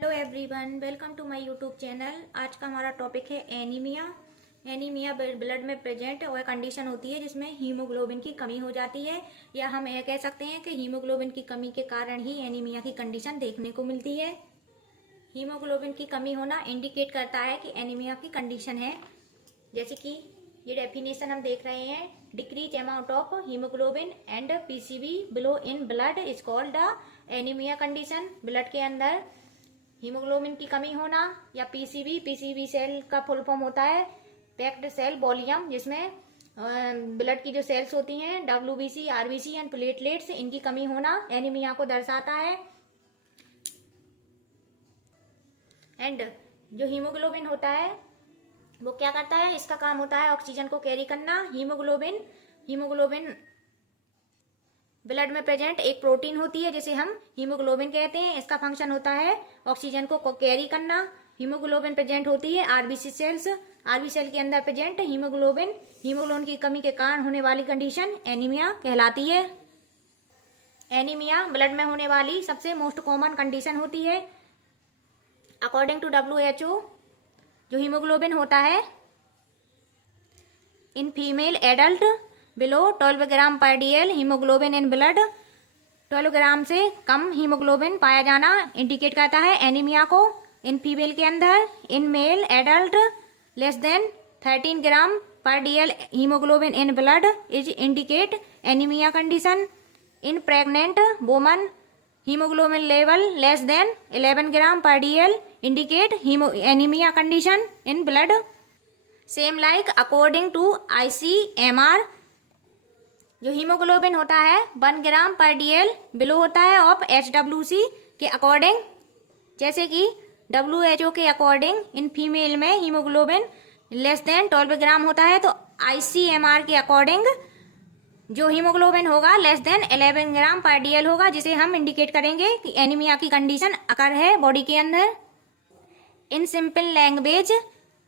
Hello everyone, welcome to my YouTube channel. आज का हमारा टॉपिक है एनीमिया। एनीमिया ब्लड में प्रेजेंट और कंडीशन होती है जिसमें हीमोग्लोबिन की कमी हो जाती है, या हम यह कह सकते हैं कि हीमोग्लोबिन की कमी के कारण ही एनीमिया की कंडीशन देखने को मिलती है। हीमोग्लोबिन की कमी होना इंडिकेट करता है कि एनीमिया की कंडीशन है। जैसे कि ये डेफिनेशन हम देख रहे हैं, decrease amount of haemoglobin and PCB below in blood is called the anaemia condition. Blood के अंदर हीमोग्लोबिन की कमी होना या पीसीबी सेल का फुल फॉर्म होता है पैक्ड सेल वॉल्यूम, जिसमें ब्लड की जो सेल्स होती हैं डब्ल्यूबीसी, आरबीसी एंड प्लेटलेट्स, इनकी कमी होना एनीमिया को दर्शाता है। एंड जो हीमोग्लोबिन होता है वो क्या करता है, इसका काम होता है ऑक्सीजन को कैरी करना। हीमोग्लोबिन ब्लड में प्रेजेंट एक प्रोटीन होती है जिसे हम हीमोग्लोबिन कहते हैं। इसका फंक्शन होता है ऑक्सीजन को कैरी करना। हीमोग्लोबिन प्रेजेंट होती है आरबीसी सेल्स। आरबी सेल के अंदर प्रेजेंट हीमोग्लोबिन की कमी के कारण होने वाली कंडीशन एनीमिया कहलाती है। एनीमिया ब्लड में होने वाली सबसे मोस्ट कॉमन कंडीशन होती है। अकॉर्डिंग टू WHO, जो हीमोग्लोबिन होता है in female adult below 12 gram per DL haemoglobin in blood, 12 ग्राम से कम हीमोग्लोबिन पाया जाना इंडिकेट करता है एनीमिया को। इन फीमेल के अंदर, in male adult less than 13 gram per DL haemoglobin in blood is indicate anaemia condition. In pregnant woman haemoglobin level less than 11 gram per DL indicate anaemia condition in blood. Same like according to ICMR, जो haemoglobin होता है 1 ग्राम per DL below होता है of HWC के according. जैसे कि WHO के according in female में हीमोग्लोबिन लेस देन 12 ग्राम होता है, तो ICMR के अकॉर्डिंग जो हीमोग्लोबिन होगा less than 11 gram per DL होगा, जिसे हम इंडिकेट करेंगे कि एनीमिया की कंडीशन अकर है बॉडी के अंदर। In simple language,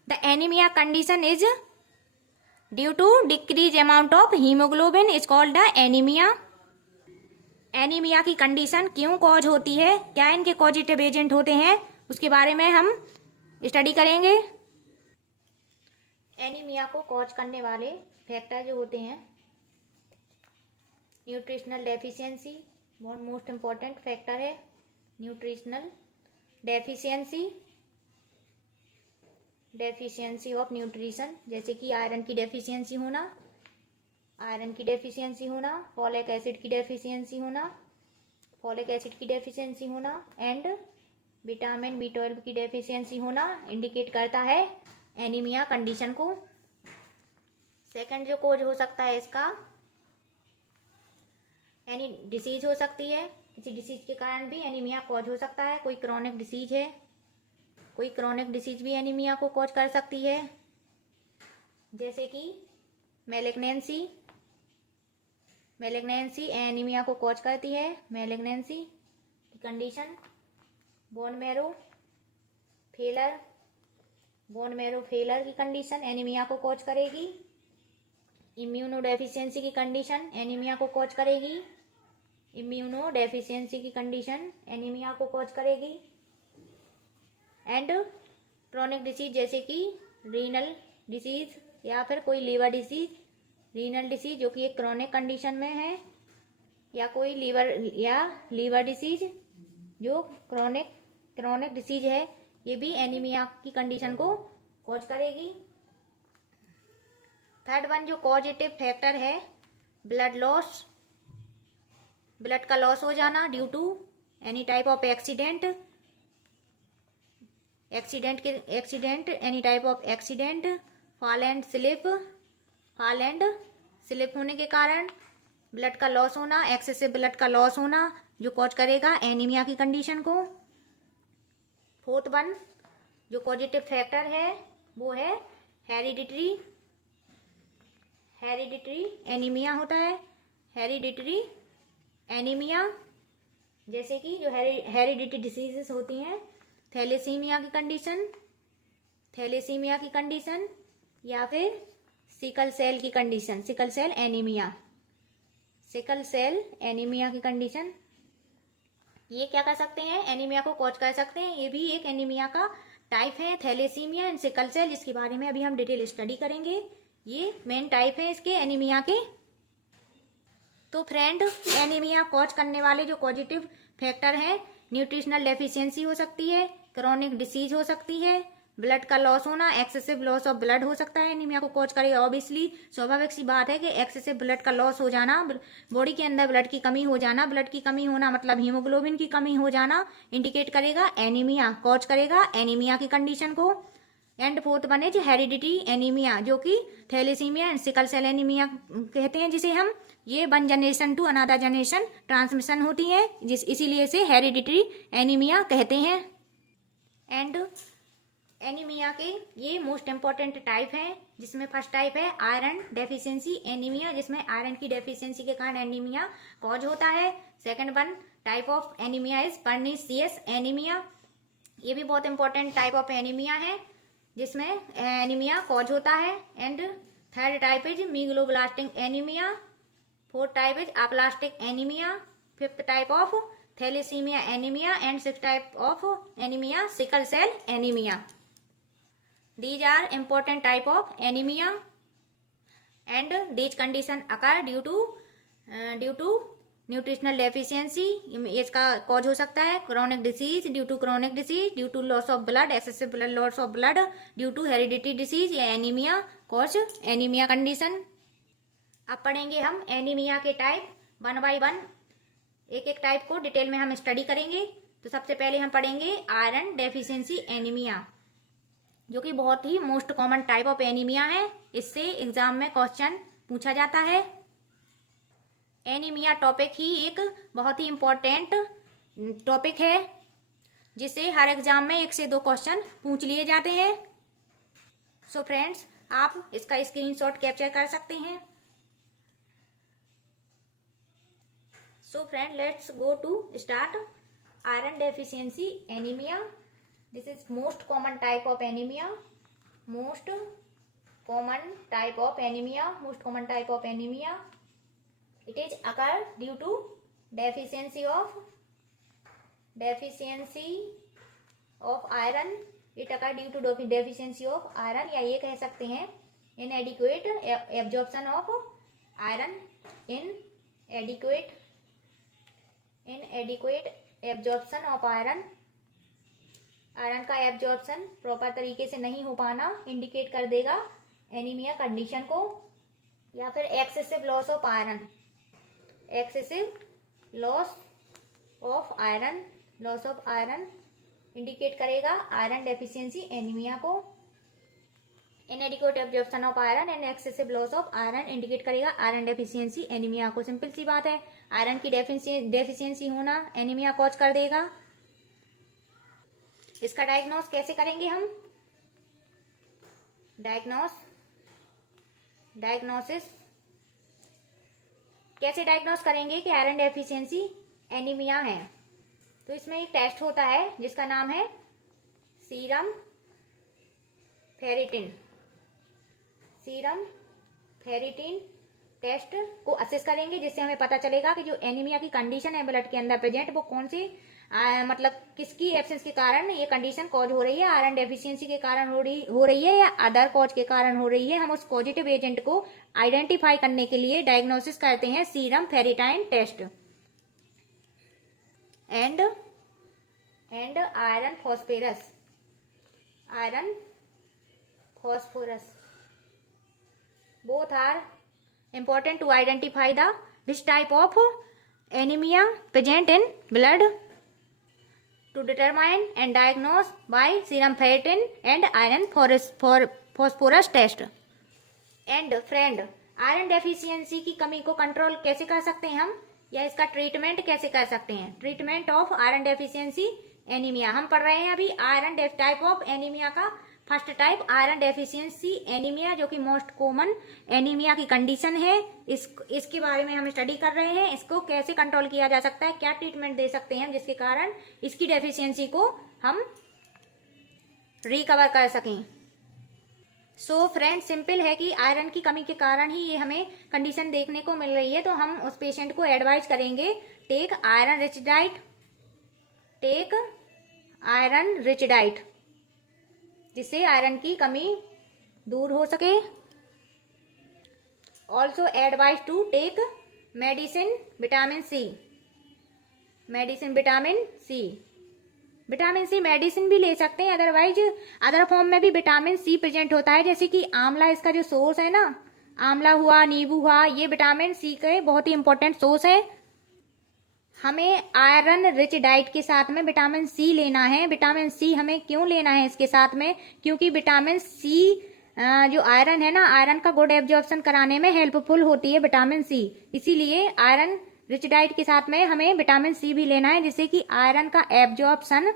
the anaemia condition is due to decrease amount of haemoglobin is called the anaemia. Anaemia की कंडीशन क्यों कॉज होती है, क्या इनके कॉजिटिव एजेंट होते हैं, उसके बारे में हम स्टडी करेंगे। एनीमिया को कॉज करने वाले फैक्टर जो होते हैं, nutritional deficiency most important factor है। न्यूट्रिशनल डेफिशिएंसी ऑफ न्यूट्रिशन, जैसे कि आयरन की डेफिशिएंसी होना, फॉलिक एसिड की डेफिशिएंसी होना एंड विटामिन B12 की डेफिशिएंसी होना इंडिकेट करता है एनीमिया कंडीशन को। सेकंड जो कोज हो सकता है इसका, एनी डिसीज हो सकती है, किसी डिसीज के कारण भी एनीमिया कॉज हो सकता है। कोई क्रॉनिक डिसीज भी एनीमिया को कॉज कर सकती है, जैसे कि मैलिग्नेंसी एनीमिया को कॉज करती है। मैलिग्नेंसी की कंडीशन, बोन मैरो फेलर की कंडीशन एनीमिया को कॉज करेगी। इम्यूनोडेफिशिएंसी की कंडीशन एनीमिया को कॉज करेगी। एंड क्रॉनिक डिसीज, जैसे कि रीनल डिसीज या फिर कोई लीवर डिसीज, रीनल डिसीज जो कि एक क्रॉनिक कंडीशन में है, या कोई लीवर डिसीज जो क्रॉनिक डिसीज है, ये भी एनीमिया की कंडीशन को कॉज करेगी। थर्ड वन जो कॉजेटिव फैक्टर है, ब्लड का लॉस हो जाना due to any type of accident, fall and slip होने के कारण ब्लड का लॉस होना, एक्सेसिव ब्लड का लॉस होना, जो कॉज करेगा एनीमिया की कंडीशन को। फोर्थ वन जो पॉजिटिव फैक्टर है वो है हेरिडिटरी एनीमिया होता है। हेरिडिटरी एनीमिया, जैसे कि जो हेरिडिटरी डिसीजेस होती हैं, थैलेसीमिया की कंडीशन या फिर सिकल सेल एनीमिया की कंडीशन। ये क्या कर सकते हैं, एनीमिया को कॉज कर सकते हैं। ये भी एक एनीमिया का टाइप है, थैलेसीमिया एंड सिकल सेल, जिसके बारे में अभी हम डिटेल स्टडी करेंगे। ये मेन टाइप है इसके एनीमिया के। तो फ्रेंड, एनीमिया कॉज करने वाले जो पॉजिटिव फैक्टर हैं, न्यूट्रिशनल डेफिशिएंसी हो सकती है, क्रोनिक डिसीज हो सकती है, ब्लड का लॉस होना, एक्सेसिव लॉस ऑफ ब्लड हो सकता है, एनीमिया को कॉज करेगा। ऑब्वियसली स्वाभाविक सी बात है कि एक्सेसिव ब्लड का लॉस हो जाना, बॉडी के अंदर ब्लड की कमी हो जाना, ब्लड की कमी होना मतलब हीमोग्लोबिन की कमी हो जाना इंडिकेट करेगा एनीमिया, कॉज करेगा एनीमिया की कंडीशन को। And fourth one is heredity anaemia, जो कि thalassaemia and sickle cell anaemia कहते हैं जिसे हम। ये one generation to another generation transmission होती है, इसीलिए इसे हेरिडिटरी एनीमिया कहते हैं। एंड एनीमिया के ये मोस्ट इंपॉर्टेंट टाइप है, जिसमें फर्स्ट टाइप है आयरन डेफिशिएंसी एनीमिया, जिसमें आयरन की डेफिशिएंसी के कारण एनीमिया कॉज होता है। Second one type of anaemia is pernicious anaemia, ये भी बहुत इंपॉर्टेंट टाइप ऑफ एनीमिया है जिसमें एनीमिया कॉज होता है। And third type is megaloblastic anaemia, fourth type is aplastic anaemia, fifth type of thalassaemia anaemia and sixth type of anaemia sickle cell anaemia. These are important type of anemia and these condition occur due to nutritional deficiency. इसका cause हो सकता है chronic disease, due to chronic disease, due to loss of blood, excessive blood loss of blood, due to heredity disease या anaemia cause anaemia condition. अब पढ़ेंगे हम anaemia के type one by one, एक एक टाइप को डिटेल में हम स्टडी करेंगे। तो सबसे पहले हम पढ़ेंगे आयरन डेफिशिएंसी एनीमिया, जो कि बहुत ही most common type of anaemia है। इससे एग्जाम में क्वेश्चन पूछा जाता है। एनीमिया टॉपिक ही एक बहुत ही इम्पोर्टेंट टॉपिक है, जिससे हर एग्जाम में 1 से 2 क्वेश्चन पूछ लिए जाते हैं। सो फ्रेंड्स, आप इसका स्क्रीनशॉट कैप्चर कर सकते हैं। So friend, let's go to start iron deficiency anaemia. This is most common type of anemia. Most common type of anemia. Most common type of anemia. It is occur due to deficiency of iron. It occur due to deficiency of iron, या ये कह सकते हैं inadequate absorption of iron. Inadequate absorption of iron. Iron का absorption proper तरीके से नहीं हो पाना इंडिकेट कर देगा एनीमिया कंडीशन को। या फिर excessive loss of iron, excessive loss of iron indicate करेगा आयरन डेफिशिएंसी एनीमिया को। इनएडिक्वेट absorption of iron and excessive loss of iron indicate करेगा आयरन डेफिशिएंसी एनीमिया को। सिंपल सी बात है, आयरन की डेफिशिएंसी होना एनीमिया कॉज कर देगा। इसका डायग्नोस कैसे करेंगे हम? डायग्नोसिस कैसे डायग्नोस करेंगे कि आयरन डेफिशिएंसी एनीमिया है? तो इसमें एक टेस्ट होता है जिसका नाम है सीरम फेरिटिन टेस्ट को असेस करेंगे, जिससे हमें पता चलेगा कि जो एनीमिया की कंडीशन है ब्लड के अंदर प्रेजेंट, वो कौन सी मतलब किसकी एब्सेंस के कारण ये कंडीशन कॉज हो रही है, आयरन डेफिशिएंसी के कारण हो रही है या अदर कॉज के कारण हो रही है। हम उस पॉजिटिव एजेंट को आइडेंटिफाई करने के लिए डायग्नोसिस करते हैं serum ferritin test. And iron phosphorus both are important to identify which type of anemia present in blood, to determine and diagnose by serum ferritin and iron phosphorus test. And friend, iron deficiency की कमी को control कैसे कर सकते हैं हम, या इसका ट्रीटमेंट कैसे कर सकते हैं? Treatment of iron deficiency anaemia हम पढ़ रहे हैं अभी। आयरन टाइप ऑफ एनीमिया का first type iron deficiency anaemia, जो कि मोस्ट कॉमन एनीमिया की कंडीशन है, इसके बारे में हम स्टडी कर रहे हैं। इसको कैसे कंट्रोल किया जा सकता है, क्या ट्रीटमेंट दे सकते हैं जिसके कारण इसकी डेफिशिएंसी को हम रिकवर कर सकें। सो फ्रेंड, सिंपल है कि आयरन की कमी के कारण ही ये हमें कंडीशन देखने को मिल रही है। तो हम उस पेशेंट को एडवाइज करेंगे take iron rich diet, take iron rich diet, जिससे आयरन की कमी दूर हो सके। Also advise to take medicine vitamin C, medicine vitamin C, vitamin C medicine भी ले सकते हैं, अदरवाइज अदर फॉर्म में भी विटामिन सी प्रेजेंट होता है, जैसे कि आंवला इसका जो सोर्स है ना, आंवला हुआ, नींबू हुआ, ये विटामिन सी के बहुत ही इंपॉर्टेंट सोर्स है। हमें आयरन रिच डाइट के साथ में विटामिन सी लेना है। विटामिन सी हमें क्यों लेना है इसके साथ में, क्योंकि विटामिन सी जो आयरन है ना, आयरन का गुड एब्जॉर्प्शन कराने में हेल्पफुल होती है विटामिन सी, इसीलिए आयरन रिच डाइट के साथ में हमें विटामिन सी भी लेना है, जिससे कि आयरन का एब्जॉर्प्शन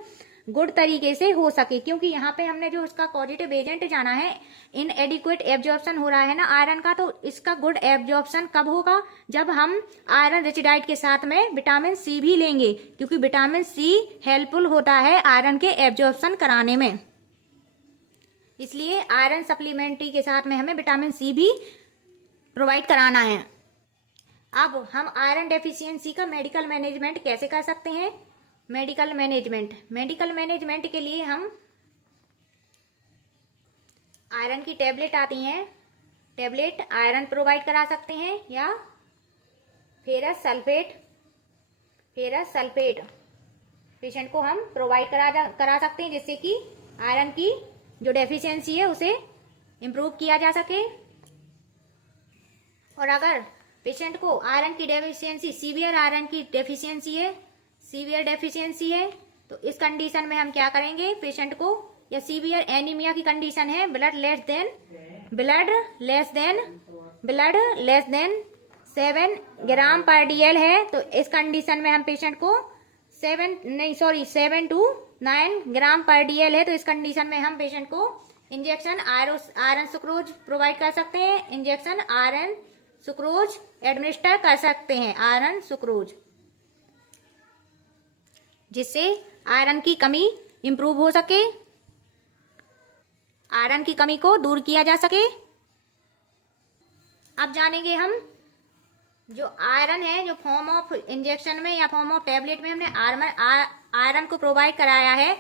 गुड तरीके से हो सके। क्योंकि यहाँ पे हमने जो उसका पॉजिटिव एजेंट जाना है, इनएडिक्वेट एब्जॉर्प्शन हो रहा है ना आयरन का, तो इसका गुड एब्जॉर्प्शन कब होगा, जब हम आयरन रिच डाइट के साथ में विटामिन सी भी लेंगे, क्योंकि विटामिन सी हेल्पफुल होता है आयरन के एब्जॉर्प्शन कराने में। इसलिए आयरन सप्लीमेंट्री के साथ में हमें विटामिन सी भी प्रोवाइड कराना है। अब हम आयरन डेफिशिएंसी का मेडिकल मैनेजमेंट कैसे कर सकते हैं। मेडिकल मैनेजमेंट के लिए हम आयरन की टेबलेट आती हैं, टेबलेट आयरन प्रोवाइड करा सकते हैं, या फेरस सल्फेट पेशेंट को हम प्रोवाइड करा सकते हैं, जिससे कि आयरन की जो डेफिशिएंसी है उसे इम्प्रूव किया जा सके। और अगर पेशेंट को आयरन की डेफिशिएंसी, सीवियर आयरन की डेफिशिएंसी है, सीवियर डेफिशिएंसी है, तो इस कंडीशन में हम क्या करेंगे, पेशेंट को, या सीवियर एनीमिया की कंडीशन है, ब्लड लेस देन 7 ग्राम पर DL है, तो इस कंडीशन में हम पेशेंट को 7 to 9 ग्राम पर DL है, तो इस कंडीशन में हम पेशेंट को इंजेक्शन आयरन सुक्रोज प्रोवाइड कर सकते हैं, इंजेक्शन आयरन सुक्रोज एडमिनिस्टर कर सकते हैं, आयरन सुक्रोज, जिससे आयरन की कमी इंप्रूव हो सके, आयरन की कमी को दूर किया जा सके। अब जानेंगे हम जो आयरन है, जो फॉर्म ऑफ इंजेक्शन में या फॉर्म ऑफ टैबलेट में हमने आयरन को प्रोवाइड कराया है,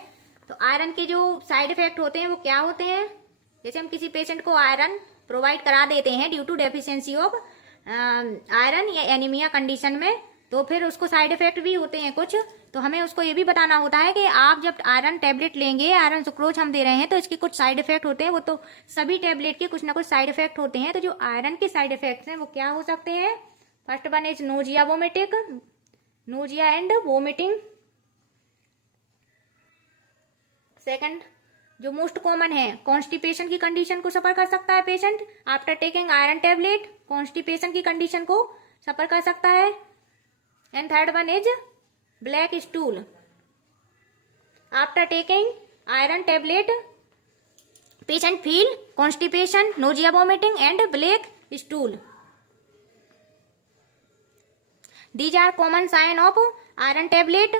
तो आयरन के जो साइड इफेक्ट होते हैं वो क्या होते हैं। जैसे हम किसी पेशेंट को आयरन प्रोवाइड करा देते हैं due to deficiency of iron या एनीमिया कंडीशन में, तो फिर उसको साइड इफेक्ट भी होते हैं कुछ, तो हमें उसको ये भी बताना होता है कि आप जब आयरन टैबलेट लेंगे, आयरन सुक्रोज हम दे रहे हैं, तो इसके कुछ साइड इफेक्ट होते हैं, वो तो सभी टैबलेट के कुछ ना कुछ साइड इफेक्ट होते हैं। तो जो आयरन के साइड इफेक्ट्स हैं वो क्या हो सकते हैं। First one is nausea and vomiting. Second जो मोस्ट कॉमन है, कॉन्स्टिपेशन की कंडीशन को सफर कर सकता है patient after taking iron tablet, constipation की कंडीशन को सफर कर सकता है। And third one is black stool. After taking iron tablet patient feel constipation, nausea, vomiting and black stool. These are common sign of iron tablet।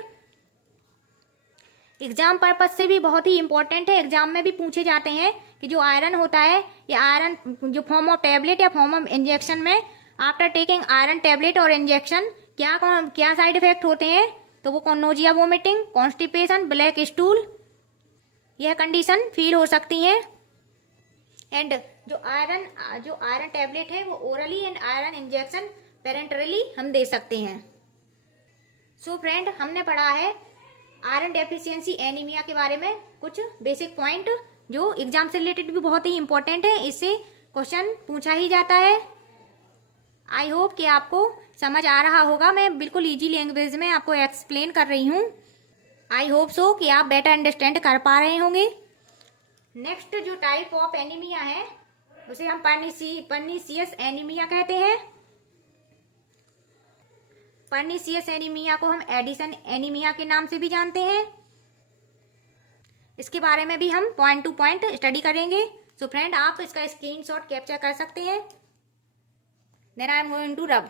Exam purpose से भी बहुत ही important है, एग्जाम में भी पूछे जाते हैं कि जो आयरन होता है, या आयरन जो फॉर्म ऑफ टैबलेट या फॉर्म ऑफ इंजेक्शन में आफ्टर टेकिंग आयरन टैबलेट और इंजेक्शन क्या साइड इफेक्ट होते हैं, तो वो nausea, vomiting, constipation, black stool, यह कंडीशन फील हो सकती है। एंड जो आयरन टैबलेट है वो ओरली एंड आयरन इंजेक्शन पेरेंटरली हम दे सकते हैं। सो फ्रेंड, हमने पढ़ा है आयरन डेफिशिएंसी एनीमिया के बारे में कुछ बेसिक पॉइंट जो एग्जाम से रिलेटेड भी बहुत ही इंपॉर्टेंट है, इससे क्वेश्चन पूछा ही जाता है। आई होप कि आपको समझ आ रहा होगा, मैं बिल्कुल इजी लैंग्वेज में आपको एक्सप्लेन कर रही हूँ। आई होप सो कि आप बेटर अंडरस्टैंड कर पा रहे होंगे। नेक्स्ट जो टाइप ऑफ एनीमिया है उसे हम पर्नीशियस एनीमिया कहते हैं। पर्नीशियस एनीमिया को हम एडिसन एनीमिया के नाम से भी जानते हैं। इसके बारे में भी हम पॉइंट टू पॉइंट स्टडी करेंगे। सो फ्रेंड, आप इसका स्क्रीनशॉट कैप्चर कर सकते हैं। Then I am going to rub.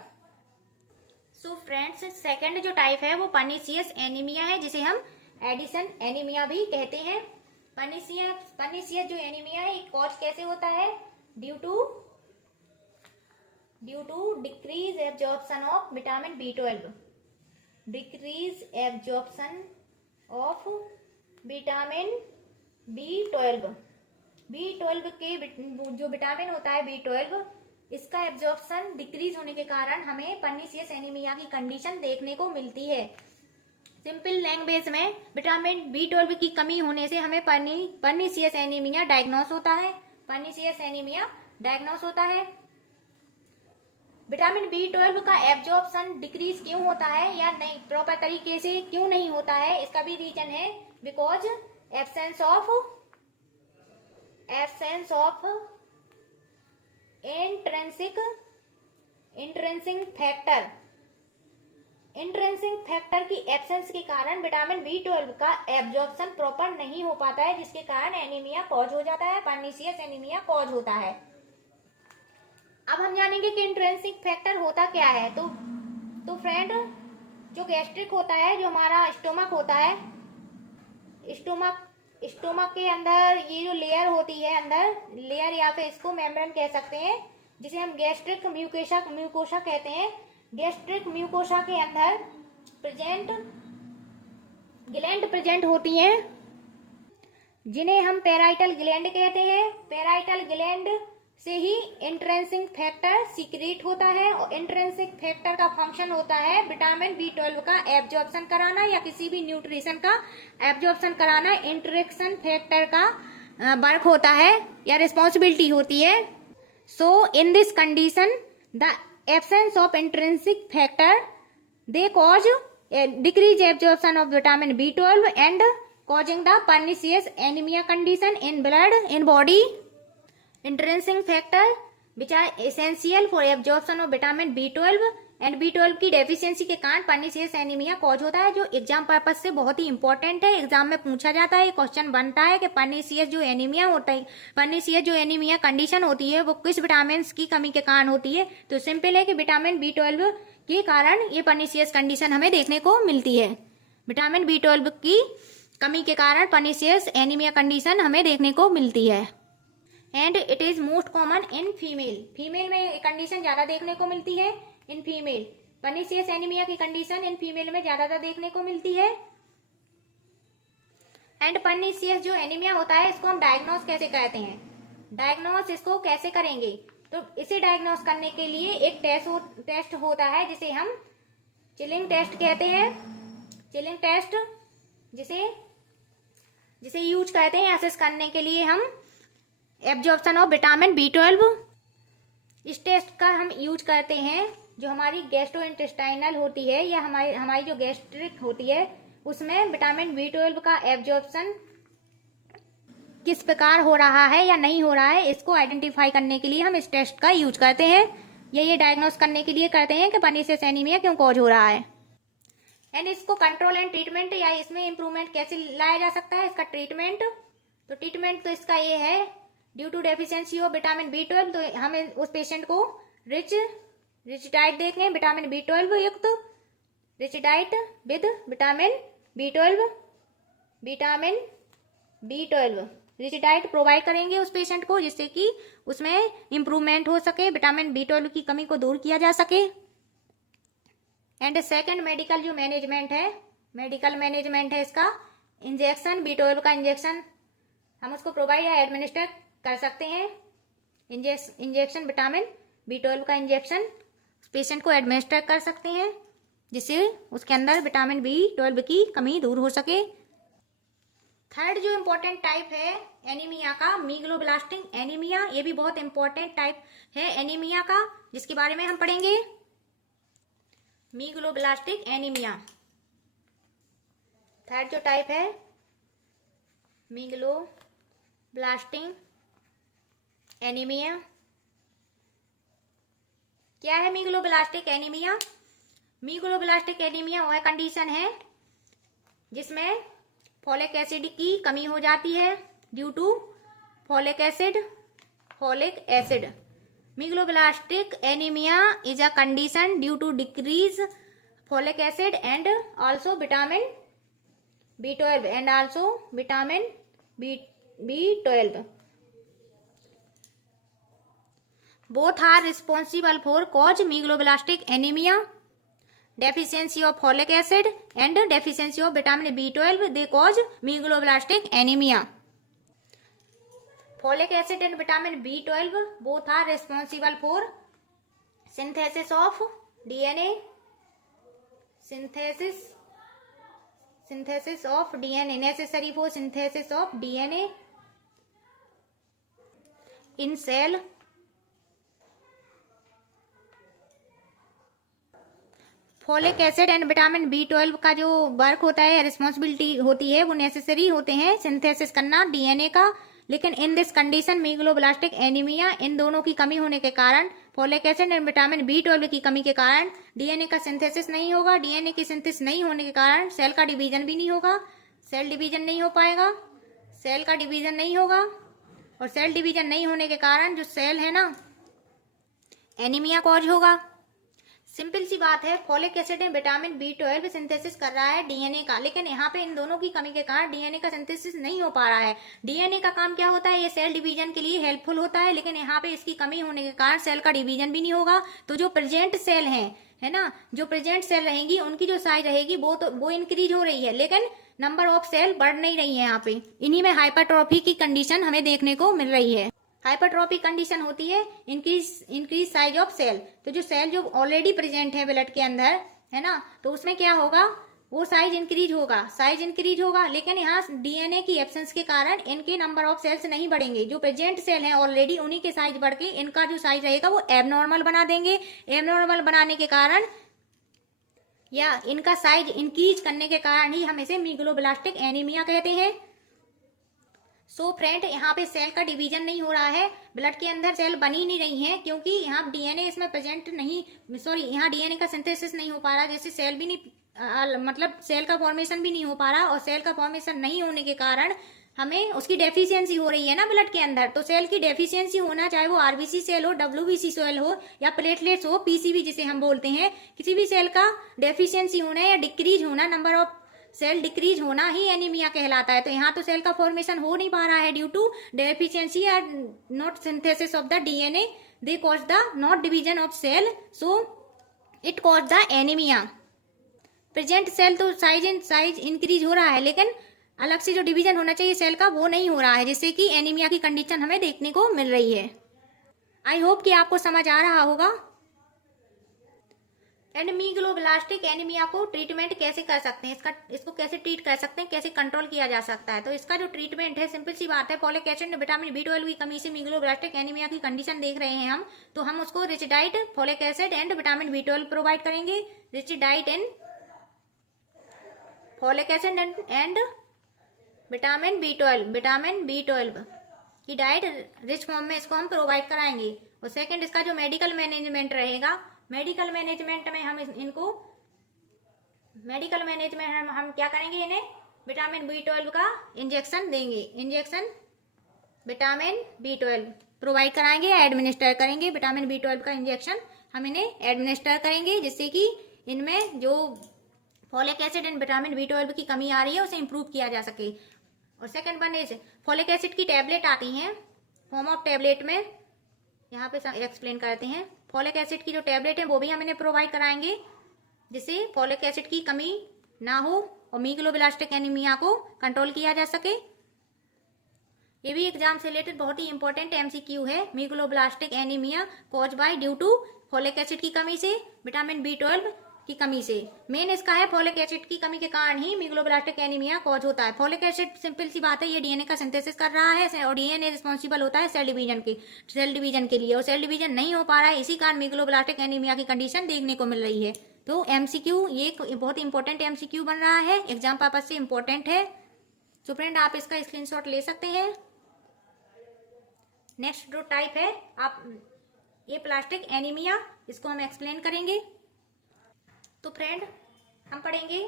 So friends, second जो टाइप है वो पर्नीशियस एनीमिया है, जिसे हम एडिसन एनीमिया भी कहते हैं। पर्नीशियस जो एनीमिया है कॉज कैसे होता है, due to decrease absorption of vitamin B12, decrease absorption of vitamin B12। B12 के जो विटामिन होता है B12, इसका एब्जॉर्प्शन डिक्रीज होने के कारण हमें पर्नीशियस एनीमिया की कंडीशन देखने को मिलती है। सिंपल लैंग्वेज में विटामिन B12 की कमी होने से हमें पर्नीशियस एनीमिया डायग्नोस होता है। पर्नीशियस एनीमिया डायग्नोस होता है। विटामिन B12 का एब्जॉर्प्शन डिक्रीज क्यों होता है या नहीं, प्रॉपर तरीके से क्यों नहीं होता है, इसका भी रीजन है because absence of intrinsic factor की एब्सेंस के कारण विटामिन B12 का एब्जॉर्प्शन प्रॉपर नहीं हो पाता है, जिसके कारण एनीमिया कॉज हो जाता है, पर्नीशियस एनीमिया कॉज होता है। अब हम जानेंगे कि इंट्रेंसिक फैक्टर होता क्या है। तो फ्रेंड, जो गैस्ट्रिक होता है, जो हमारा स्टोमक होता है, स्टोमक के अंदर ये जो लेयर होती है, अंदर लेयर या फिर इसको मेम्ब्रेन कह सकते हैं, जिसे हम गैस्ट्रिक म्यूकोसा कहते हैं। गैस्ट्रिक म्यूकोसा के अंदर ग्लैंड प्रेजेंट होती हैं, जिन्हें हम पैराइटल ग्लैंड कहते हैं। पैराइटल ग्लैंड से ही इंट्रेंसिक फैक्टर सीक्रेट होता है, और इंट्रेंसिक फैक्टर का फंक्शन होता है विटामिन B12 का एब्जॉर्प्शन कराना या किसी भी न्यूट्रिशन का एब्जॉर्प्शन कराना। इंट्रेंसिक फैक्टर का वर्क होता है या रिस्पॉन्सिबिलिटी होती है। So in this condition the absence of intrinsic factor they cause decrease absorption of vitamin B12 and causing the pernicious anemia condition in blood in body. Intrinsic factor which are essential for absorption of vitamin B12 and B12 की deficiency के कारण pernicious anaemia cause होता है, जो exam purpose से बहुत ही important है। एग्जाम में पूछा जाता है, क्वेश्चन बनता है कि पर्नीशियस जो एनीमिया होता है, पर्नीशियस जो एनीमिया कंडीशन होती है वो किस विटामिन की कमी के कारण होती है। तो सिंपल है कि विटामिन B12 के कारण ये पर्नीशियस कंडीशन हमें देखने को मिलती है। विटामिन B12 की कमी के कारण पर्नीशियस एनीमिया कंडीशन हमें देखने को मिलती है। And it is most common in female में कंडीशन ज्यादा देखने को मिलती है। इन फीमेल पर्नीशियस एनीमिया की कंडीशन इन फीमेल में ज्यादातर देखने को मिलती है। एंड पर्नीशियस जो एनीमिया होता है, इसको हम डायग्नोस कैसे करते हैं, डायग्नोस इसको कैसे करेंगे, तो इसे डायग्नोस करने के लिए एक टेस्ट होता है जिसे हम चिलिंग टेस्ट कहते हैं। चिलिंग टेस्ट जिसे यूज करते हैं असेस करने के लिए हम एब्जॉर्प्शन ऑफ विटामिन B12। इस टेस्ट का हम यूज करते हैं जो हमारी गैस्ट्रोइंटेस्टाइनल होती है या हमारी जो गैस्ट्रिक होती है, उसमें विटामिन B12 का एब्जॉर्प्शन किस प्रकार हो रहा है या नहीं हो रहा है, इसको आइडेंटिफाई करने के लिए हम इस टेस्ट का यूज करते हैं। ये डायग्नोस करने के लिए करते हैं कि पर्नीशियस एनीमिया क्यों कॉज हो रहा है। एंड इसको कंट्रोल एंड ट्रीटमेंट या इसमें इंप्रूवमेंट कैसे लाया जा सकता है, इसका ट्रीटमेंट तो इसका ये है, due to deficiency of vitamin B12, तो हमें उस पेशेंट को रिच डाइट देंगे, विटामिन B12 युक्त rich diet with vitamin B12 rich diet provide करेंगे उस पेशेंट को, जिससे कि उसमें इंप्रूवमेंट हो सके, विटामिन B12 की कमी को दूर किया जा सके। एंड सेकंड मेडिकल मैनेजमेंट है इसका इंजेक्शन। B12 का इंजेक्शन हम उसको प्रोवाइड या एडमिनिस्टर कर सकते हैं। इंजेक्शन विटामिन B12 का इंजेक्शन पेशेंट को एडमिनिस्टर कर सकते हैं, जिससे उसके अंदर विटामिन B12 की कमी दूर हो सके। थर्ड जो इम्पोर्टेंट टाइप है एनीमिया का, मीगलोब्लास्टिक एनीमिया, ये भी बहुत इंपॉर्टेंट टाइप है एनीमिया का, जिसके बारे में हम पढ़ेंगे। मीगलोब्लास्टिक एनीमिया थर्ड जो टाइप है, मीगलोब्लास्टिक एनीमिया। क्या है मीगलोब्लास्टिक एनीमिया? मीगलोब्लास्टिक एनीमिया वह कंडीशन है जिसमें फोलिक एसिड की कमी हो जाती है due to folic acid. Megaloblastic anaemia is a condition due to decrease folic acid and also vitamin B12 and also vitamin B12. Both are responsible for cause megaloblastic anemia. deficiency of folic acid and deficiency of vitamin B12, they cause megaloblastic anemia. Folic acid and vitamin B12 both are responsible for synthesis of DNA, synthesis of DNA, necessary for synthesis of DNA in cell. Folic acid and vitamin B12 का जो work होता है, responsibility होती है, वो necessary होते हैं synthesis करना डीएनए का, लेकिन in this condition megaloblastic anaemia, इन दोनों की कमी होने के कारण, folic acid and vitamin B12 की कमी के कारण डीएनए का सिंथेसिस नहीं होगा। डीएनए की सिंथेसिस नहीं होने के कारण सेल का डिवीजन भी नहीं होगा, सेल डिवीजन नहीं हो पाएगा, सेल का डिवीजन नहीं होगा, और सेल डिवीजन नहीं होने के कारण जो सेल है ना, एनीमिया कॉज होगा। सिंपल सी बात है, folic acid and vitamin B12 synthesis कर रहा है डीएनए का, लेकिन यहाँ पे इन दोनों की कमी के कारण डीएनए का सिंथेसिस नहीं हो पा रहा है। डीएनए का काम क्या होता है, ये सेल डिवीजन के लिए हेल्पफुल होता है, लेकिन यहाँ पे इसकी कमी होने के कारण सेल का डिवीजन भी नहीं होगा। तो जो प्रेजेंट सेल है ना, जो प्रेजेंट सेल रहेंगी उनकी जो साइज रहेगी वो इंक्रीज हो रही है, लेकिन नंबर ऑफ सेल बढ़ नहीं रही है। यहाँ पे इन्हीं में हाइपरट्रॉफी की कंडीशन हमें देखने को मिल रही है। हाइपरट्रॉफी कंडीशन होती है इंक्रीज साइज ऑफ सेल। तो जो सेल जो ऑलरेडी प्रेजेंट है ब्लड के अंदर, है ना, तो उसमें क्या होगा, वो साइज इंक्रीज होगा, लेकिन यहाँ डीएनए की एब्सेंस के कारण इनके नंबर ऑफ सेल्स नहीं बढ़ेंगे। जो प्रेजेंट सेल हैं ऑलरेडी, उन्हीं के साइज बढ़ के इनका जो साइज रहेगा वो एबनॉर्मल बना देंगे। एबनॉर्मल बनाने के कारण या इनका साइज इंक्रीज करने के कारण ही हम इसे मेगलोब्लास्टिक एनीमिया कहते हैं। सो फ्रेंड, यहाँ पे सेल का डिवीजन नहीं हो रहा है, ब्लड के अंदर सेल बनी नहीं रही है, क्योंकि यहाँ डीएनए इसमें प्रेजेंट नहीं, यहाँ डीएनए का सिंथेसिस नहीं हो पा रहा, जैसे सेल भी नहीं, मतलब सेल का फॉर्मेशन भी नहीं हो पा रहा, और सेल का फॉर्मेशन नहीं होने के कारण हमें उसकी डेफिशिएंसी हो रही है ना ब्लड के अंदर। तो सेल की डेफिशिएंसी होना, चाहे वो आरबीसी सेल हो, डब्ल्यूबीसी सेल हो, या प्लेटलेट्स हो, पीसीबी जिसे हम बोलते हैं, किसी भी सेल का डेफिशिएंसी होना या डिक्रीज होना, नंबर ऑफ सेल डिक्रीज होना ही एनीमिया कहलाता है। तो यहाँ तो सेल का फॉर्मेशन हो नहीं पा रहा है ड्यू टू डेफिशिएंसी या not synthesis of the DNA, they cause the not division of cell, so it cause the anaemia. Present cell तो साइज इंक्रीज हो रहा है, लेकिन अलग से जो डिवीजन होना चाहिए सेल का वो नहीं हो रहा है, जिससे कि एनीमिया की कंडीशन हमें देखने को मिल रही है। आई होप कि आपको समझ आ रहा होगा। एंड मेगलोब्लास्टिक एनीमिया को ट्रीटमेंट कैसे कर सकते हैं, इसको कैसे ट्रीट कर सकते हैं, कैसे कंट्रोल किया जा सकता है। तो इसका जो ट्रीटमेंट है, सिंपल सी बात है, फॉलिक एसिड विटामिन B12 की कमी से मेगलोब्लास्टिक एनीमिया की कंडीशन देख रहे हैं हम, तो हम उसको rich diet, folic acid and vitamin B12 provide करेंगे। Rich diet and folic acid and vitamin B12 की डाइट रिच फॉर्म में इसको हम प्रोवाइड कराएंगे। और सेकेंड, इसका जो मेडिकल मैनेजमेंट रहेगा, मेडिकल मैनेजमेंट में हम क्या करेंगे, इन्हें विटामिन B12 का इंजेक्शन देंगे। इंजेक्शन विटामिन B12 प्रोवाइड कराएंगे, एडमिनिस्टर करेंगे। विटामिन B12 का इंजेक्शन हम इन्हें एडमिनिस्टर करेंगे, जिससे कि इनमें जो folic acid and vitamin B12 की कमी आ रही है उसे इंप्रूव किया जा सके। और second one is folic acid की टैबलेट आती हैं फॉर्म ऑफ टैबलेट में, यहाँ पे एक्सप्लेन करते हैं। फॉलिक एसिड की जो टैबलेट है वो भी हम इन्हें प्रोवाइड कराएंगे, जिससे फॉलिक एसिड की कमी ना हो और मेगलोब्लास्टिक एनीमिया को कंट्रोल किया जा सके। ये भी एग्जाम से रिलेटेड बहुत ही इंपॉर्टेंट एमसीक्यू है। Megaloblastic anaemia cause by due to folic acid की कमी से, विटामिन B12 की कमी से। मेन इसका है फॉलिक एसिड की कमी के कारण ही मेगलोब्लास्टिक एनीमिया कॉज होता है। फॉलिक एसिड सिंपल सी बात है, ये डीएनए का सिंथेसिस कर रहा है और डीएनए रिस्पॉन्सिबल होता है सेल डिवीजन के लिए, और सेल डिवीजन नहीं हो पा रहा है, इसी कारण मेगलोब्लास्टिक एनीमिया की कंडीशन देखने को मिल रही है। तो एमसीक्यू ये बहुत इंपॉर्टेंट एमसीक्यू बन रहा है, एग्जाम पर्पज से इंपॉर्टेंट है। तो फ्रेंड, आप इसका स्क्रीनशॉट ले सकते हैं। नेक्स्ट जो टाइप है ये प्लास्टिक एनीमिया, इसको हम एक्सप्लेन करेंगे। तो फ्रेंड, हम पढ़ेंगे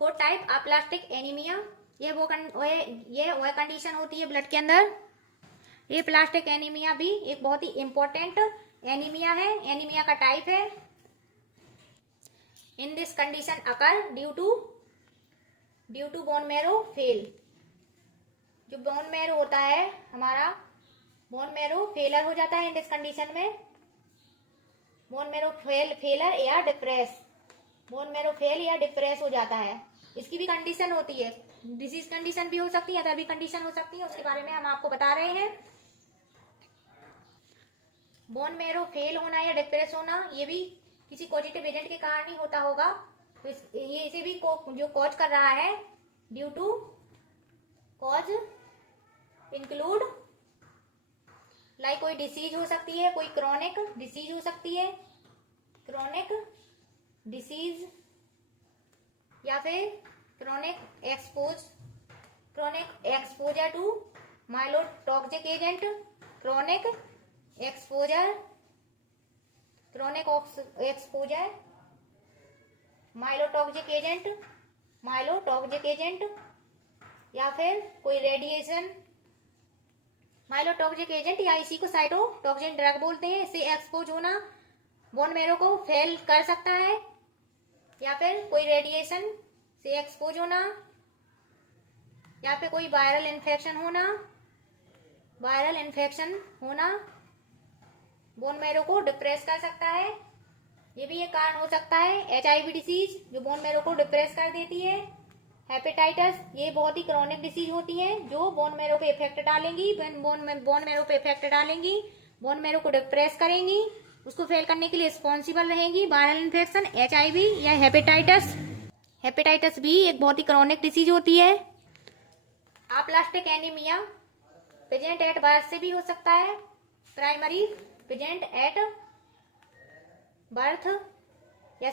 4 टाइप अप्लास्टिक एनीमिया। ये वो कंडीशन होती है ब्लड के अंदर। ये प्लास्टिक एनीमिया भी एक बहुत ही इंपॉर्टेंट एनीमिया है, एनीमिया का टाइप है। In this condition occur due to bone marrow fail. जो बोन मैरो होता है हमारा, बोन मैरो फेलर हो जाता है इन दिस कंडीशन में। बोन मेरो फेलर या डिप्रेस, बोन मेरो फेल या डिप्रेस हो जाता है। इसकी भी कंडीशन होती है, डिसीज कंडीशन भी हो सकती है, अदर भी कंडीशन हो सकती है, उसके बारे में हम आपको बता रहे हैं। बोन मेरो फेल होना या डिप्रेस होना ये भी किसी पॉजिटिव एजेंट के कारण ही होता होगा, तो ये इसे भी जो कॉज कर रहा है, due to cause include like कोई डिसीज हो सकती है, कोई क्रॉनिक डिसीज हो सकती है, क्रॉनिक डिसीज, या फिर chronic exposure to myelotoxic agent, chronic exposure myelotoxic agent, या फिर कोई रेडिएशन माइलोटॉक्सिक एजेंट, या इसी को साइटोटॉक्सिन ड्रग बोलते हैं। इससे एक्सपोज होना बोन मेरो को फेल कर सकता है, या फिर कोई रेडिएशन से एक्सपोज होना, या फिर कोई वायरल इन्फेक्शन होना बोन मेरो को डिप्रेस कर सकता है। ये भी एक कारण हो सकता है। HIV डिसीज जो बोन मेरो को डिप्रेस कर देती है। हेपेटाइटिस, ये बहुत ही क्रॉनिक डिसीज होती है जो बोन मेरो पे इफेक्ट डालेंगी, बोन मेरो पे इफेक्ट डालेंगी, बोन मेरो को डिप्रेस करेंगी, उसको फेल करने के लिए रिस्पॉन्सिबल रहेगी। वायरल इन्फेक्शन, HIV या हेपेटाइटिस भी एक बहुत ही क्रॉनिक डिसीज होती है। Aplastic anaemia present at birth से भी हो सकता है, प्राइमरी प्रेजेंट एट बर्थ, या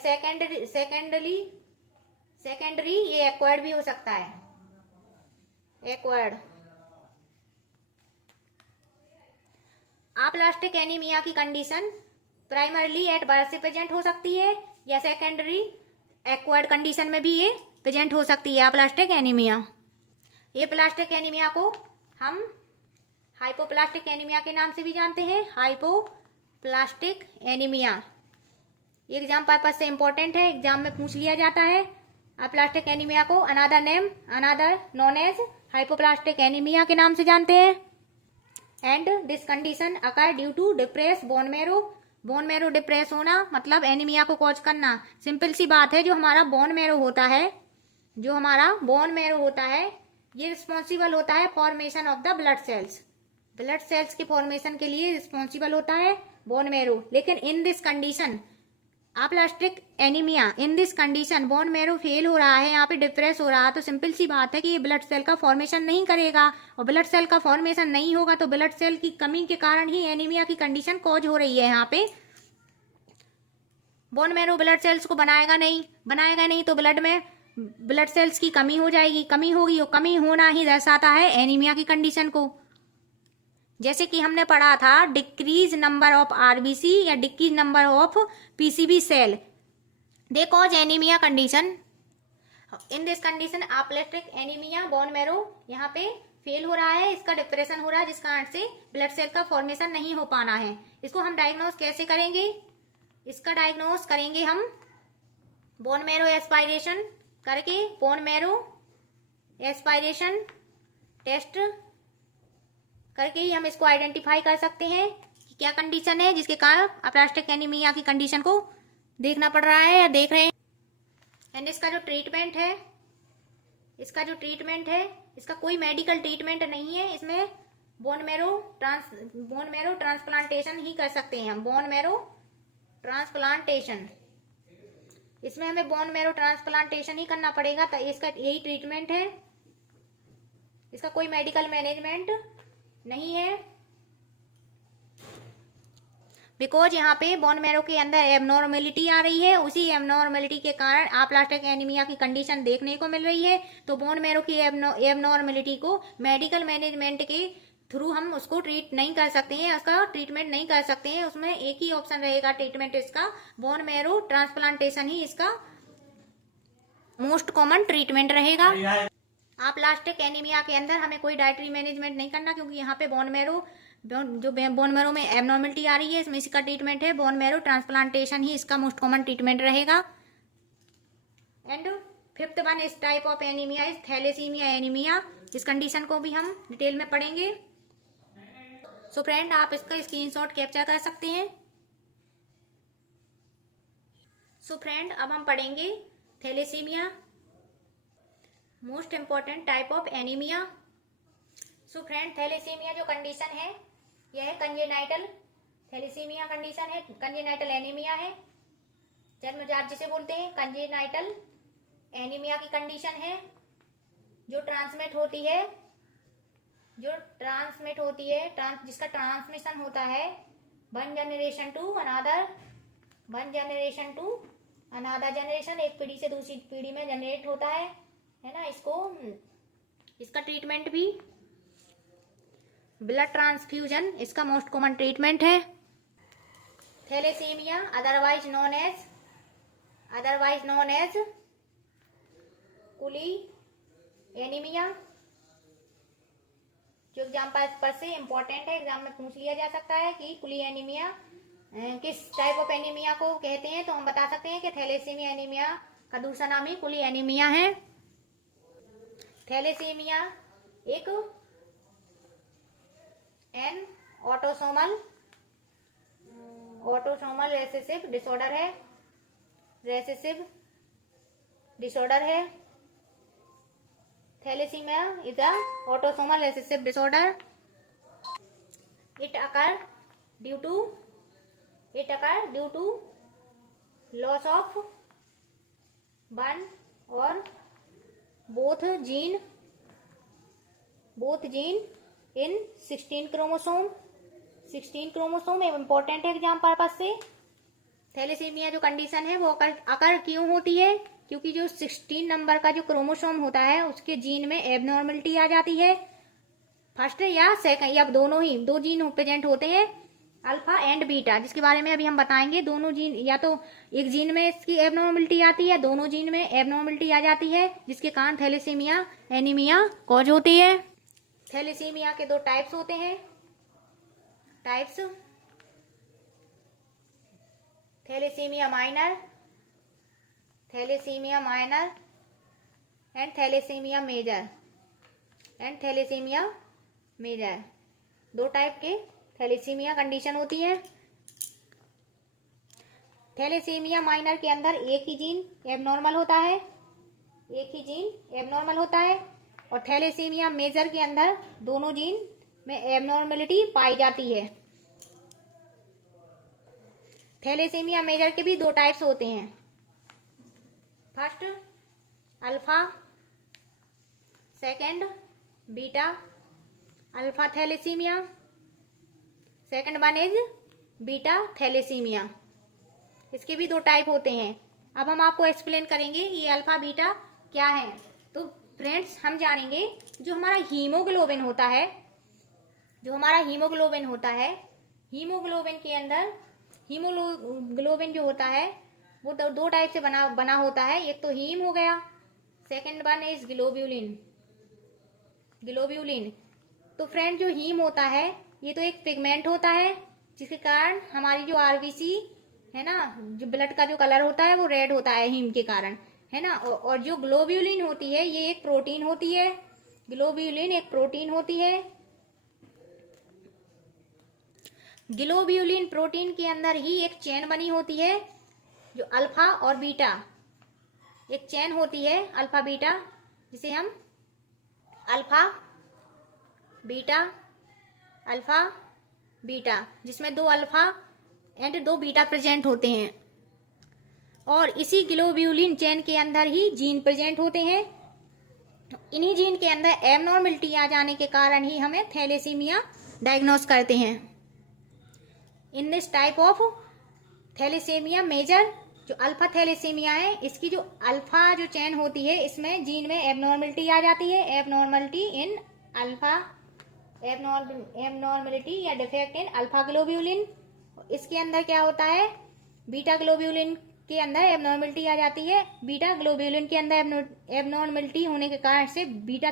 सेकेंडरी ये एक्वायर्ड भी हो सकता है, एक्वायर्ड। अप्लास्टिक एनीमिया की कंडीशन प्राइमरली एट बर्थ से प्रेजेंट हो सकती है, या सेकेंडरी एक्वायर्ड कंडीशन में भी ये प्रेजेंट हो सकती है अप्लास्टिक एनीमिया। ये प्लास्टिक एनीमिया को हम हाइपोप्लास्टिक एनीमिया के नाम से भी जानते हैं, हाइपोप्लास्टिक एनीमिया। ये एग्जाम पर्पज से इंपॉर्टेंट है, एग्जाम में पूछ लिया जाता है। अप्लास्टिक एनीमिया को another known as hypoplastic anaemia के नाम से जानते हैं। And this condition occur due to depress bone marrow, bone marrow depress होना मतलब एनीमिया को कॉज करना। सिंपल सी बात है, जो हमारा बोन मेरो होता है ये रिस्पॉन्सिबल होता है formation of the blood cells के फॉर्मेशन के लिए रिस्पॉन्सिबल होता है बोन मेरो। लेकिन in this condition aplastic anaemia, in this condition bone marrow fail हो रहा है, यहाँ पे डिप्रेस हो रहा है, तो सिंपल सी बात है कि ये ब्लड सेल का फॉर्मेशन नहीं करेगा, और ब्लड सेल का फॉर्मेशन नहीं होगा तो ब्लड सेल की कमी के कारण ही एनीमिया की कंडीशन कॉज हो रही है। यहाँ पे बोन मेरो ब्लड सेल्स को बनाएगा नहीं तो ब्लड में ब्लड सेल्स की कमी हो जाएगी, कमी होगी, और कमी होना ही दर्शाता है एनीमिया की कंडीशन को। जैसे कि हमने पढ़ा था डिक्रीज नंबर ऑफ RBC या decrease number of PCB cell, they cause anaemia condition. In this condition aplastic anaemia bone marrow यहाँ पे फेल हो रहा है, इसका डिप्रेशन हो रहा है, जिस कारण से ब्लड सेल का फॉर्मेशन नहीं हो पाना है। इसको हम डायग्नोज कैसे करेंगे? इसका डायग्नोज करेंगे हम बोन मेरो एस्पायरेशन करके, बोन मेरो एस्पायरेशन टेस्ट करके ही हम इसको आइडेंटिफाई कर सकते हैं कि क्या कंडीशन है जिसके कारण अप्लास्टिक एनीमिया की कंडीशन को देखना पड़ रहा है या देख रहे हैं। एंड इसका जो ट्रीटमेंट है इसका कोई मेडिकल ट्रीटमेंट नहीं है, इसमें बोन मेरो ट्रांसप्लांटेशन ही कर सकते हैं हम, बोन मेरो ट्रांसप्लांटेशन। इसमें हमें बोन मेरो ट्रांसप्लांटेशन ही करना पड़ेगा, तो इसका यही ट्रीटमेंट है, इसका कोई मेडिकल मैनेजमेंट नहीं है। बिकॉज यहाँ पे बोन मेरो के अंदर एबनॉर्मेलिटी आ रही है, उसी एबनॉर्मेलिटी के कारण अप्लास्टिक एनीमिया की कंडीशन देखने को मिल रही है। तो बोन मेरो की एबनॉर्मेलिटी को मेडिकल मैनेजमेंट के थ्रू हम उसको ट्रीट नहीं कर सकते हैं, उसका ट्रीटमेंट नहीं कर सकते हैं। उसमें एक ही ऑप्शन रहेगा ट्रीटमेंट इसका, बोन मेरो ट्रांसप्लांटेशन ही इसका मोस्ट कॉमन ट्रीटमेंट रहेगा। अप्लास्टिक एनीमिया के अंदर हमें कोई डाइटरी मैनेजमेंट नहीं करना, क्योंकि यहाँ पे बोन मेरो में एबनॉर्मलिटी आ रही है, इसमें इसका ट्रीटमेंट है बोन मेरो ट्रांसप्लांटेशन ही इसका मोस्ट कॉमन ट्रीटमेंट रहेगा। एंड फिफ्थ वन इस type of anaemia is thalassaemia anaemia, इस कंडीशन को भी हम डिटेल में पढ़ेंगे। सो फ्रेंड, आप इसका स्क्रीनशॉट कैप्चर कर सकते हैं। सो फ्रेंड, अब हम पढ़ेंगे thalassaemia, most important type of anaemia. So friend, thalassaemia जो कंडीशन है यह है कंजेनाइटल थैलेसीमिया कंडीशन है, कंजेनाइटल एनीमिया है, जन्मजात जिसे बोलते हैं। कंजेनाइटल एनीमिया की कंडीशन है जो ट्रांसमिट होती है, जिसका ट्रांसमिशन होता है one generation to another generation, एक पीढ़ी से दूसरी पीढ़ी में जनरेट होता है ना। इसका ट्रीटमेंट भी ब्लड ट्रांसफ्यूजन इसका मोस्ट कॉमन ट्रीटमेंट है। थैलेसीमिया अदरवाइज नोन एज कुली एनीमिया, जो एग्जाम पर से इम्पोर्टेंट है, एग्जाम में पूछ लिया जा सकता है कि कुली एनीमिया किस टाइप ऑफ एनीमिया को कहते हैं, तो हम बता सकते हैं कि थैलेसीमिया एनीमिया का दूसरा नाम ही कुली एनीमिया है। थैलेसीमिया एक एन ऑटोसोमल रेसेसिव डिसऑर्डर है। Thalassemia is a autosomal recessive disorder. It occur due to loss of one or both gene in 16 chromosome important है एग्जाम पर्पस से। थैलेसीमिया जो कंडीशन है वो अकर क्यों होती है, क्योंकि जो 16 नंबर का जो क्रोमोसोम होता है उसके जीन में एबनॉर्मलिटी आ जाती है। फर्स्ट या सेकंड या दोनों ही दो जीन प्रेजेंट होते हैं, अल्फा एंड बीटा, जिसके बारे में अभी हम बताएंगे। दोनों जीन, या तो एक जीन में इसकी एबनॉर्मलिटी आती है, दोनों जीन में एबनॉर्मलिटी आ जाती है, जिसके कारण थैलेसीमिया एनीमिया कॉज होती है। थैलेसीमिया के दो टाइप्स होते हैं। Thalassaemia minor and thalassaemia major, दो टाइप के थैलेसीमिया कंडीशन होती है। थैलेसीमिया माइनर के अंदर एक ही जीन एबनॉर्मल होता है, और थैलेसीमिया मेजर के अंदर दोनों जीन में एबनॉर्मलिटी पाई जाती है। थैलेसीमिया मेजर के भी दो टाइप्स होते हैं। First alpha, second beta alpha thalassaemia, second one is beta thalassaemia. इसके भी दो टाइप होते हैं। अब हम आपको एक्सप्लेन करेंगे ये अल्फा बीटा क्या है। तो फ्रेंड्स, हम जानेंगे जो हमारा हीमोग्लोबिन होता है, हीमोग्लोबिन के अंदर हीमोग्लोबिन जो होता है वो दो टाइप से बना होता है। एक तो हीम हो गया, सेकंड वन इज ग्लोब्यूलिन। तो फ्रेंड, जो हीम होता है ये तो एक पिगमेंट होता है, जिसके कारण हमारी जो आरबीसी है ना, जो ब्लड का जो कलर होता है वो रेड होता है हीम के कारण, है ना। और जो ग्लोब्यूलिन होती है ये एक प्रोटीन होती है। ग्लोब्यूलिन प्रोटीन के अंदर ही एक चेन बनी होती है, जो अल्फा और बीटा, एक चेन होती है अल्फा बीटा, जिसे हम अल्फा बीटा, जिसमें दो अल्फा एंड दो बीटा प्रेजेंट होते हैं। और इसी ग्लोब्यूलिन चेन के अंदर ही जीन प्रेजेंट होते हैं। इन्हीं जीन के अंदर एबनॉर्मलिटी आ जाने के कारण ही हमें थैलेसीमिया डायग्नोस करते हैं। In this type of thalassaemia major, जो अल्फा थैलेसीमिया है, इसकी जो अल्फा जो चेन होती है इसमें जीन में एबनॉर्मलिटी आ जाती है। एबनॉर्मलिटी या डिफेक्ट इन अल्फा ग्लोब्यूलिन। इसके अंदर क्या होता है, बीटा ग्लोब्यूलिन के अंदर एबनॉर्मलिटी आ जाती है। बीटा ग्लोब्यूलिन के अंदर एबनॉर्मलिटी होने के कारण से बीटा